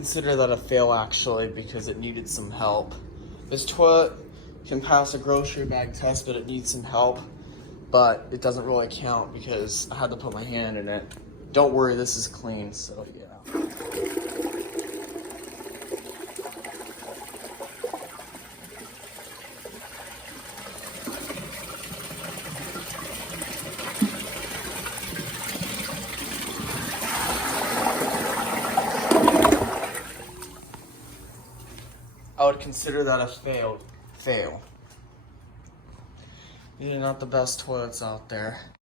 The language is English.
consider that a fail actually because it needed some help. This toilet can pass a grocery bag test, but it needs some help. But it doesn't really count because I had to put my hand in it. Don't worry, this is clean, so yeah. I would consider that a fail. These are not the best toilets out there.